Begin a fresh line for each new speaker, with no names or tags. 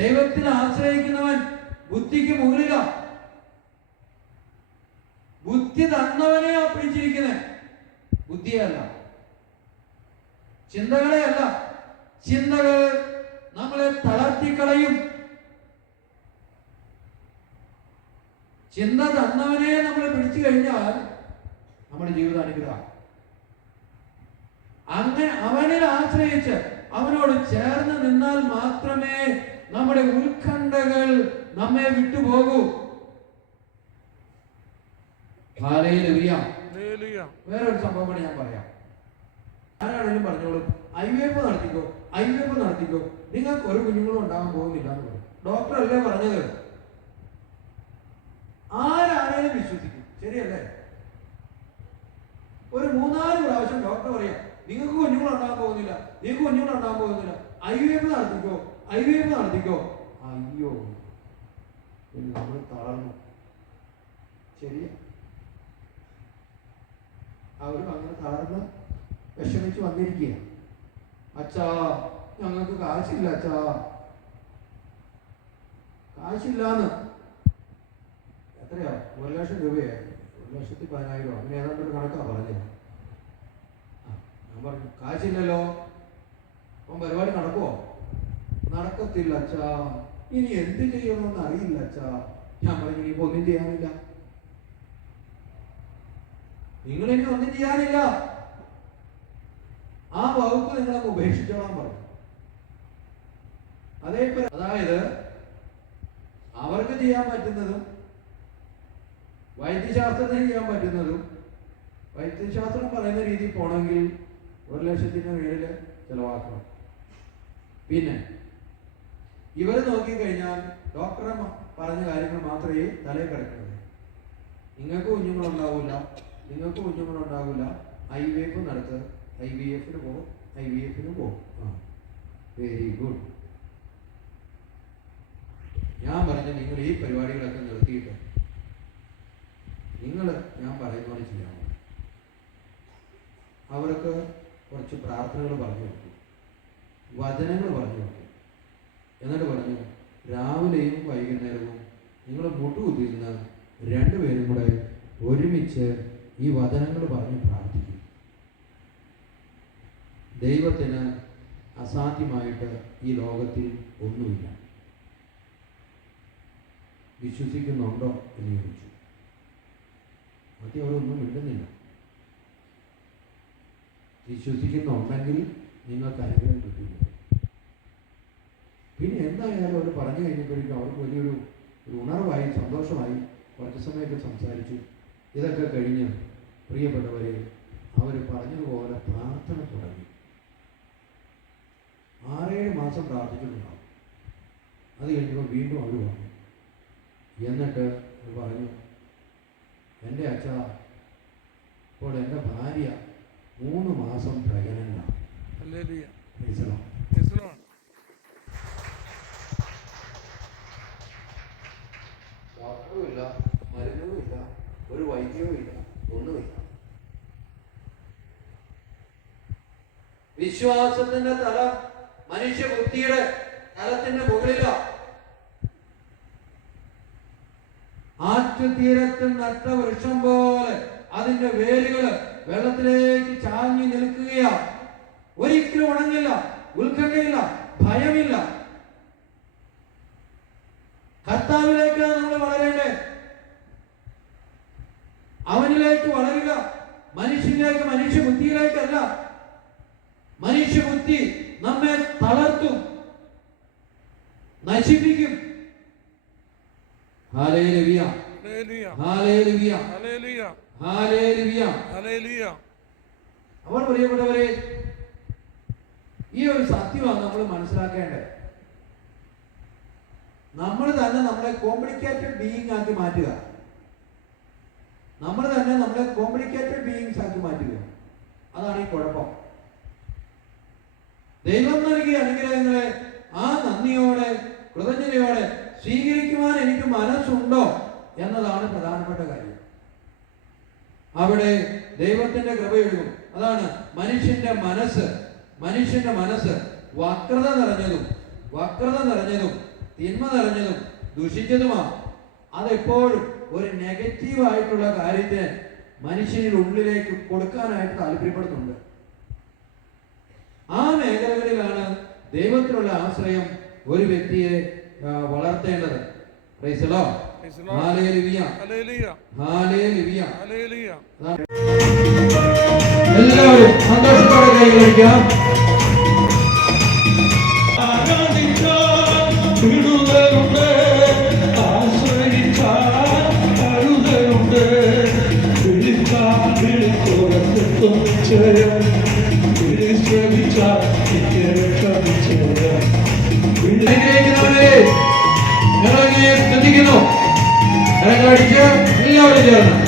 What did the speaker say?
ദൈവത്തിൽ ആശ്രയിക്കുന്നവൻ ബുദ്ധിക്ക് മുകളില. ബുദ്ധി തന്നവനെയാ പിടിച്ചിരിക്കുന്നത് ബുദ്ധിയല്ല. ചിന്തകളെ അല്ല ചിന്തകൾ നമ്മളെ തളർത്തിക്കളയും. ചിന്ത തന്നവനെ നമ്മൾ പിടിച്ചു കഴിഞ്ഞാൽ നമ്മുടെ ജീവിതം അനുഗ്രഹം. അങ്ങനെ അവനെ ആശ്രയിച്ച് അവനോട് ചേർന്ന് നിന്നാൽ മാത്രമേ നമ്മുടെ ഉത്കണ്ഠകൾ നമ്മെ വിട്ടുപോകൂ. വേറൊരു
ഹല്ലേലൂയ.
വേറെ ഒരു സംഭവം കൂടെ ഞാൻ പറയാം. ആരാണെങ്കിലും പറഞ്ഞോളൂ ഐ വി എഫ് നടത്തിക്കോ ഐ വി എഫ് നടത്തിക്കോ. നിങ്ങൾക്ക് ഒരു കുഞ്ഞുങ്ങളും ഉണ്ടാകാൻ പോകുന്നില്ല എന്ന് പറയും. ഡോക്ടർ അല്ലേ പറഞ്ഞത്? ആരാണേലും വിശ്വസിക്കും. ശരിയല്ലേ? ഒരു മൂന്നാൽ പ്രാവശ്യം ഡോക്ടർ പറയാം നിങ്ങൾക്ക് കുഞ്ഞുങ്ങൾ ഉണ്ടാകാൻ പോകുന്നില്ല നിങ്ങൾക്ക് കുഞ്ഞുങ്ങൾ ഉണ്ടാകാൻ പോകുന്നില്ല. ഐ വി എഫ് നടത്തിക്കോ. ഐ വി എഫ് നടത്തിക്കോ അയ്യോ. നമ്മൾ തളർന്നു. ശരിയാ അവരും അങ്ങനെ തളർന്ന് വിഷമിച്ച് വന്നിരിക്കുക അച്ഛാ ഞങ്ങൾക്ക് കാശില്ല അച്ഛാ. കാശില്ലാന്ന്. എത്രയാ? ഒരു ലക്ഷം രൂപയായി. ഒരു ലക്ഷത്തി പതിനായിരം? അങ്ങനെ ഏതാണ്ട് ഒരു കണക്കാ പറഞ്ഞത്. ഞാൻ പറഞ്ഞു കാശില്ലല്ലോ. അപ്പം പരിപാടി നടക്കുമോ നടക്കത്തില്ല അച്ഛാ. ഇനി എന്ത് ചെയ്യണമെന്ന് അറിയില്ല അച്ഛാ. ഞാൻ പറഞ്ഞു ഇനിയിപ്പോ ഒന്നും ചെയ്യാനില്ല. നിങ്ങൾ ഇനി ഒന്നും ചെയ്യാനില്ല. ആ വകുപ്പ് നിങ്ങളൊക്കെ ഉപേക്ഷിച്ചോളാൻ പറഞ്ഞു അതേ അതായത് അവർക്ക് ചെയ്യാൻ പറ്റുന്നതും വൈദ്യശാസ്ത്രത്തിന് ചെയ്യാൻ പറ്റുന്നതും വൈദ്യശാസ്ത്രം പറയുന്ന രീതിയിൽ പോണമെങ്കിൽ ഒരു ലക്ഷത്തിന് മേളിൽ ചെലവാക്കണം. പിന്നെ ഇവർ നോക്കിക്കഴിഞ്ഞാൽ ഡോക്ടറെ പറഞ്ഞ കാര്യങ്ങൾ മാത്രമേ തലയിൽ കിടക്കുന്നത് നിങ്ങൾക്ക് കുഞ്ഞുങ്ങളുണ്ടാവില്ല നിങ്ങൾക്ക് കുഞ്ഞുങ്ങളുണ്ടാവില്ല ഐ വി എഫ് നടത്ത് ഐ വി എഫിന് പോകും ഐ വി എഫിന് പോകും ആ വെരി ഗുഡ് ഞാൻ പറഞ്ഞ നിങ്ങൾ ഈ പരിപാടികളൊക്കെ നിർത്തിയിട്ട് നിങ്ങൾ ഞാൻ പറയുന്ന പോലെ ചെയ്യാമോ അവർക്ക് കുറച്ച് പ്രാർത്ഥനകൾ പറഞ്ഞു കൊടുക്കും. വചനങ്ങൾ പറഞ്ഞു കൊടുത്തു എന്നിട്ട് പറഞ്ഞു രാവിലെയും വൈകുന്നേരവും നിങ്ങൾ മുട്ടുകുത്തിയിരുന്ന് രണ്ടുപേരും കൂടെ ഒരുമിച്ച് ഈ വചനങ്ങൾ പറഞ്ഞ് പ്രാർത്ഥിക്കും. ദൈവത്തിന് അസാധ്യമായിട്ട് ഈ ലോകത്തിൽ ഒന്നുമില്ല. വിശ്വസിക്കുന്നുണ്ടോ എന്ന് ചോദിച്ചു. ആദ്യം അവരൊന്നും മിണ്ടുന്നില്ല. വിശ്വസിക്കുന്നുണ്ടെങ്കിൽ നിങ്ങൾക്ക് അനുഗ്രഹം കിട്ടില്ല. പിന്നെ എന്തായാലും അവർ പറഞ്ഞു കഴിഞ്ഞപ്പോഴേക്കും അവർക്ക് വലിയൊരു ഒരു ഉണർവായി സന്തോഷമായി കുറച്ച് സമയമൊക്കെ സംസാരിച്ചു. ഇതൊക്കെ കഴിഞ്ഞ് പ്രിയപ്പെട്ടവരെ അവർ പറഞ്ഞതുപോലെ പ്രാർത്ഥന തുടങ്ങി. ആറേഴ് മാസം പ്രാർത്ഥിച്ചിട്ടുണ്ടാവും. അത് കഴിഞ്ഞപ്പോൾ വീണ്ടും അവർ വന്നു. എന്നിട്ട് അവർ പറഞ്ഞു എന്റെ അച്ഛ ഇപ്പോൾ എന്റെ ഭാര്യ മൂന്ന് മാസം പ്രകടനാണ് ഒരു വൈദ്യവും ഇല്ല. ഒന്നുമില്ല വിശ്വാസത്തിന്റെ തല മനുഷ്യ ബുദ്ധിയുടെ തലത്തിന്റെ മുകളില. ആറ്റുതീരത്തിൽ നട്ട വൃക്ഷം പോലെ അതിന്റെ വേരുകൾ വെള്ളത്തിലേക്ക് ചാഞ്ഞു നിൽക്കുകയാ. ഒരിക്കലും ഉണങ്ങില്ല ഉത്കണ്ഠയില്ല ഭയമില്ല. കർത്താവിലേക്കാണ് നമ്മൾ വളരേണ്ടത്. മനുഷ്യനിലേക്ക് മനുഷ്യ ബുദ്ധിയിലേക്കല്ല മനുഷ്യ ബുദ്ധി നമ്മെ തളർത്തും നശിപ്പിക്കും. അവർ പ്രിയപ്പെട്ടവരെ ഈ ഒരു സത്യമാണ് നമ്മൾ മനസ്സിലാക്കേണ്ടത്. നമ്മൾ തന്നെ നമ്മളെ കോംപ്ലിക്കേറ്റഡ് ബീയിങ് ആക്കി മാറ്റുക. നമ്മൾ തന്നെ നമ്മളെ കോംപ്ലിക്കേറ്റഡ് ബീയിങ്സ് ആക്കി മാറ്റുക. അതാണ് ഈ കുഴപ്പം. ദൈവം നൽകിയ അനുഗ്രഹങ്ങളെ ആ നന്ദിയോടെ കൃതജ്ഞതയോടെ സ്വീകരിക്കുവാൻ എനിക്ക് മനസ്സുണ്ടോ എന്നതാണ് പ്രധാനപ്പെട്ട കാര്യം. അവിടെ ദൈവത്തിന്റെ കൃപയൊഴുകും അതാണ് മനുഷ്യന്റെ മനസ്സ്. മനുഷ്യന്റെ മനസ്സ് വക്രത നിറഞ്ഞതും വക്രത നിറഞ്ഞതും തിന്മ നിറഞ്ഞതും ദുഷിച്ചതുമാണ് അതെപ്പോഴും ഒരു നെഗറ്റീവ് ആയിട്ടുള്ള കാര്യത്തെ മനുഷ്യനിൽ ഉള്ളിലേക്ക് കൊടുക്കാനായിട്ട് താല്പര്യപ്പെടുന്നുണ്ട്. ആ മേഖലകളിലാണ് ദൈവത്തിലുള്ള ആശ്രയം ഒരു വ്യക്തിയെ വളർത്തേണ്ടത്. എല്ലാവരും സന്തോഷത്തോടെ കൈകളിക്കാം
വിടുതലുണ്ട്
കരങ്ങളടിച്ച് എല്ലാവരും ചേർന്ന്